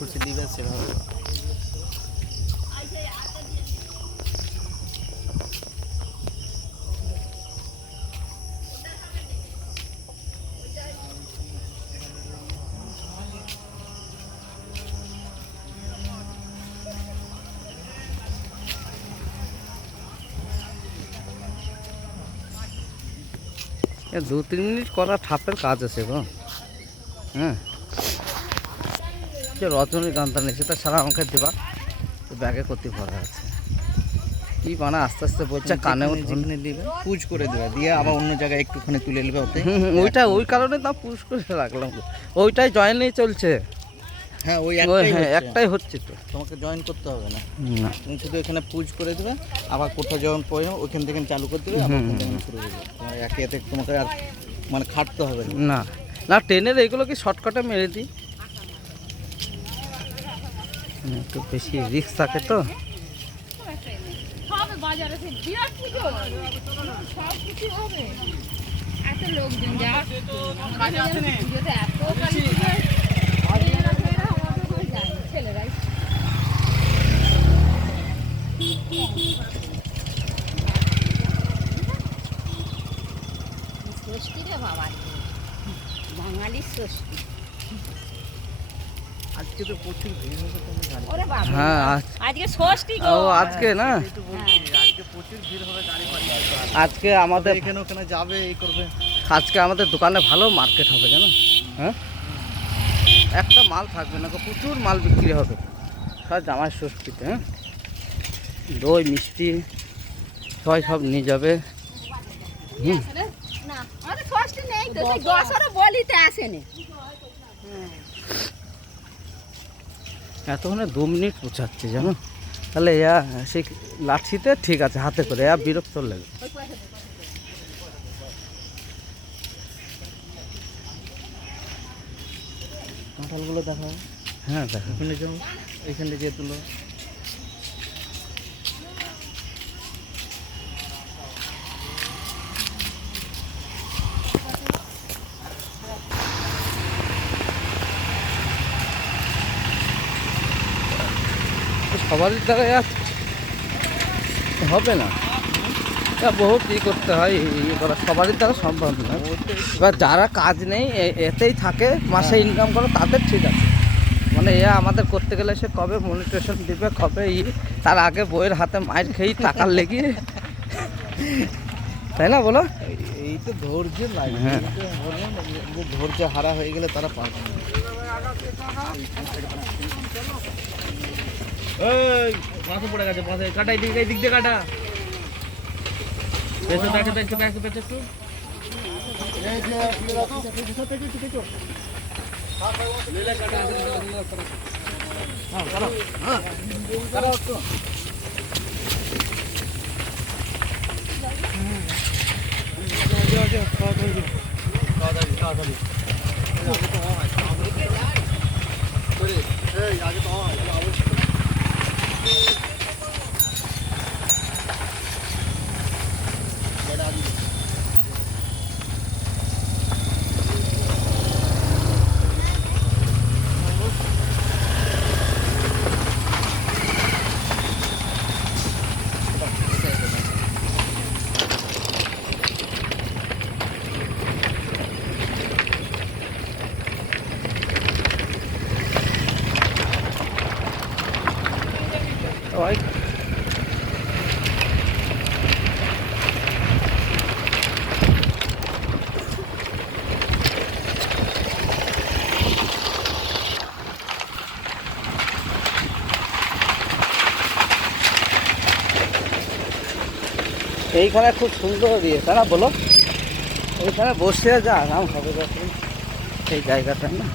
করছি দিবে সেভাবে। দু তিন মিনিট করা ঠাপের কাজ আছে গো। হ্যাঁ, যে রজনীকান্তা নেই সেটা ছাড়া আমাকে দেবা ব্যাগে করতে ভরা আছে। কি বানা আস্তে আস্তে বলছে কানেও যেখানে দিবে পুজ করে দেবে, দিয়ে আবার অন্য জায়গায় একটুখানি তুলে নেবে ওতে। ওইটা ওই কারণে তা পুজ করে রাখলাম, ওইটাই জয়েনই চলছে। হ্যাঁ, ওই একটাই হচ্ছে তো, তোমাকে জয়েন করতে হবে না, তুমি শুধু এখানে পুজ করে দেবে, আবার কোথাও যখন প্রয়োজন ওইখান থেকে চালু করে দেবে, আবার শুরু করবে। তোমার একে একে তোমাকে আর মানে খাটতে হবে না। না ট্রেনের এইগুলো কি শর্টকাটে মেরে দিই, একটু বেশি রিস্ক থাকে তো। ষষ্ঠী রে বাবা, বাঙালির ষষ্ঠী। আজকে তো প্রচুর ভিড় হবে, ওরে বাবা, হ্যাঁ আজকে ষষ্ঠী গো। ও আজকে না, আজকে প্রচুর ভিড় হবে গাড়ি ফাড়ি। আজকে আমাদের এখানে ওখানে যাবে এই করবে। আজকে আমাদের দোকানে ভালো মার্কেট হবে জানো। হ্যাঁ, একটা মাল থাকবে না, প্রচুর মাল বিক্রি হবে সব জামাই ষষ্ঠীতে। হ্যাঁ, দই মিষ্টি সবাই সব নিয়ে যাবে। না, আমাদের ষষ্ঠী নেই তো, সেই দশরা বলিতে আসেনি। এতক্ষণে 2 মিনিট পৌঁছাচ্ছে জানো, তাহলে সেই লাঠিতে ঠিক আছে হাতে করে বিরক্ত লাগে। কাঁঠালগুলো দেখা, হ্যাঁ দেখা, এখানে যে তুলো সবারই দ্বারা হবে না, বহুত করতে হয়, ইয়ে করা সবারই দ্বারা সম্ভব না। এবার যারা কাজ নেই এতেই থাকে, মাসে ইনকাম করে, তাদের ঠিক আছে। মানে আমাদের করতে গেলে সে কবে মনিটেশন দিবে, কবে তার আগে বইয়ের হাতে মায়ের খেয়েই টাকার লেগে, তাই না বলো? এই তো ধৈর্য লাগে। হ্যাঁ, ধৈর্য হারা হয়ে গেলে তারা পারবে না। মাথা পড়ে গেছে, মাথায় কাটা, এই দিক দিয়ে কাটা, এইখানে খুব সুন্দর দিয়ে তারা বলো, এইখানে বসে যা আরাম হবে যখন, সেই জায়গাটা না।